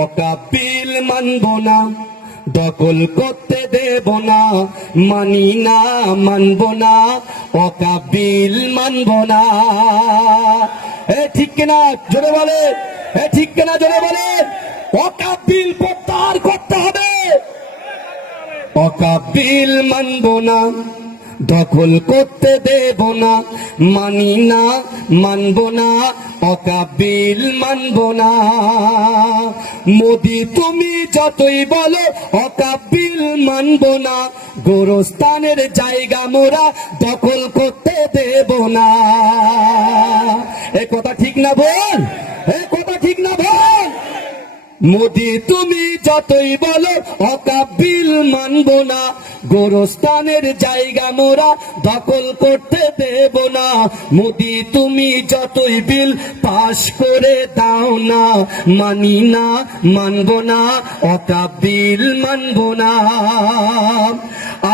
অকাপিল মানব না, দখল করতে দেব না, মানি না মানব না, অকাপিল মানব না। ঠিক কিনা জোরে বলে, ঠিক কিনা জোরে বলে। অকাপিল প্রত্যাহার করতে হবে। অকাপিল মানব না, দখল করতে দেব না, মানি না মানব না, অকাপিল মানব না। মোদি তুমি যতই বলো অকাপিল মানব না, গোরস্থানের জায়গা মোরা দখল করতে দেব না। এ কথা ঠিক না বল, এ কথা ঠিক না বল। মোদি তুমি যতই বলো অকাপিল মানব না, গোরস্থানের জায়গা মোরা দখল করতে দেব না। মোদি তুমি যতই বিল পাশ করে দাও না, মানি না মানব না, অকাপিল মানব না।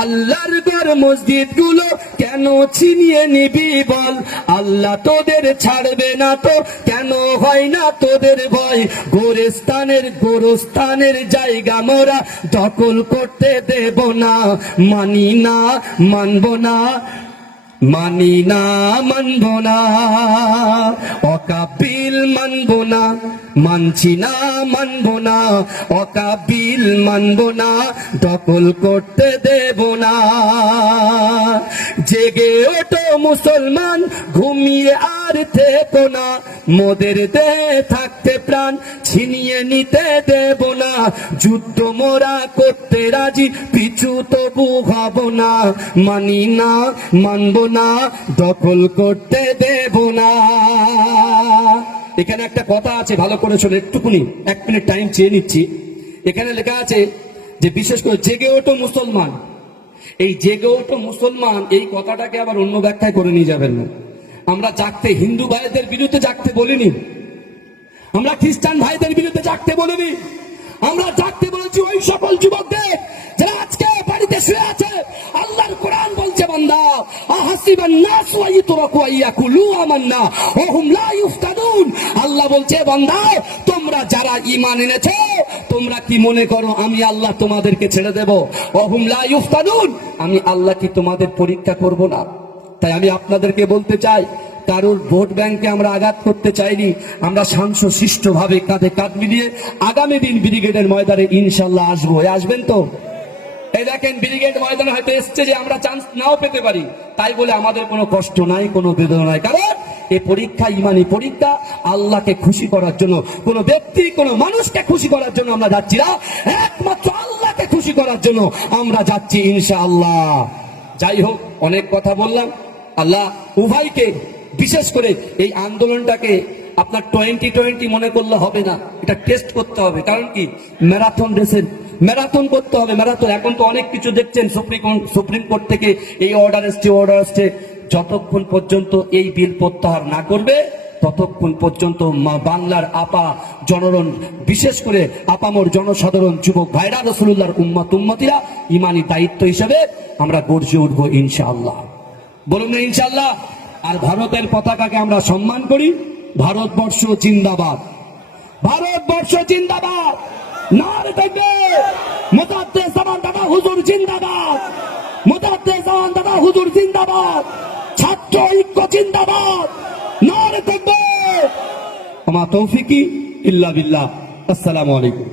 আল্লাহর ঘর মসজিদ গুলো কেন ছিনিয়ে নিবি বল, আল্লাহ তোদের ছাড়বে না তো কেন হয় না তোদের ভয়। গোরস্থানের জায়গা মোরা দখল করতে দেব না, মানি না মানব না, মানি না মানব না, অকাপিল মানব না, মানছি না মানব না, অকাপিল মানব না, দখল করতে দেব না। জেগে ওঠো মুসলমান, ঘুমিয়ে আর থেকো না, মোদের দেহে থাকতে প্রাণ ছিনিয়ে নিতে দেব না। যুদ্ধ মোরা করতে রাজি, পিছু তবু হব না, মানি না মানব না, দখল করতে দেব না। এখানে একটা কথা আছে, ভালো করে শোনো, একটুকুনি 1 মিনিট টাইম চেয়ে নিচ্ছি। এখানে লেখা আছে যে বিশেষ করে জেগে ওঠো মুসলমান। এই জেগে ওঠো মুসলমান এই কথাটাকে আবার অন্য ব্যাখ্যায় করে নিয়ে যাবেন না। আমরা জাগতে হিন্দু ভাইদের বিরুদ্ধে জাগতে বলিনি, আমরা খ্রিস্টান ভাইদের বিরুদ্ধে জাগতে বলিনি, আমরা জাগতে বলেছি ওই সকল যুবকদের যারা আজকে বাড়িতে শুয়ে আছে। আল্লাহর কোরআন বলছে বান্দা আহাসিবান নাস ওয়া ইতরাকু আইয়াকুলু আমান্না ওয়া হুম লা ইফতানুন। আল্লাহ বলছে বান্দা তোমরা যারা ঈমান এনেছো তোমরা কি মনে করো আমি আল্লাহ তোমাদেরকে ছেড়ে দেব? ওয়া হুম লা ইফতানুন, আমি আল্লাহ কি তোমাদের পরীক্ষা করব না? তাই আমি আপনাদেরকে বলতে চাই, কারোর ভোট ব্যাংকে আমরা আঘাত করতে চাইনি। আমরা শান্ত ভাবে কাঁধে কাঁধ মিলিয়ে আগামী দিন ব্রিগেডের ময়দানে ইনশাল্লাহ আসবো। আসবেন তো? এই দেখেন ব্রিগেড ময়দানে হয়তো এসছে যে আমরা চান্স নাও পেতে পারি, তাই বলে আমাদের কোনো কষ্ট নাই, কোনো বেদনা নাই। কারণ এই পরীক্ষা ইমানি পরীক্ষা, আল্লাহকে খুশি করার জন্য, কোনো ব্যক্তি কোনো মানুষকে খুশি করার জন্য আমরা যাচ্ছি না, একমাত্র আল্লাহকে খুশি করার জন্য আমরা যাচ্ছি ইনশাআল্লাহ। যাই হোক, অনেক কথা বললাম। আল্লাহ উভয়কে, বিশেষ করে এই আন্দোলনটাকে আপনার 2020 মনে করলে হবে না, এটা টেস্ট করতে হবে। কারণ কি, ম্যারাথন রেসের ম্যারাথন করতে হবে। ম্যারাথন এখন তো অনেক কিছু দেখছেন, সুপ্রিম কোর্ট থেকে এই অর্ডার আসছে। যতক্ষণ পর্যন্ত এই বিল প্রত্যাহার না করবে ততক্ষণ পর্যন্ত বাংলার আপা জনগণ, বিশেষ করে আপামর জনসাধারণ, যুবক ভাইরা, রাসূলুল্লাহর উম্মতিরা ইমানি দায়িত্ব হিসেবে আমরা গর্জে উঠবো ইনশাআল্লাহ। বলুন না ইনশাআল্লাহ। আর ভারতের পতাকাকে আমরা সম্মান করি। ভারতবর্ষ জিন্দাবাদ, ভারতবর্ষ জিন্দাবাদ, নারে তাকবীর, মুজাদ্দিদ জামান দাদা হুজুর জিন্দাবাদ, মুজাদ্দিদ জামান দাদা হুজুর জিন্দাবাদ, ছাত্র ঐক্য জিন্দাবাদ, নারে তাকবীর। আমা তৌফিকি ইল্লা বিল্লাহ। আসসালামু আলাইকুম।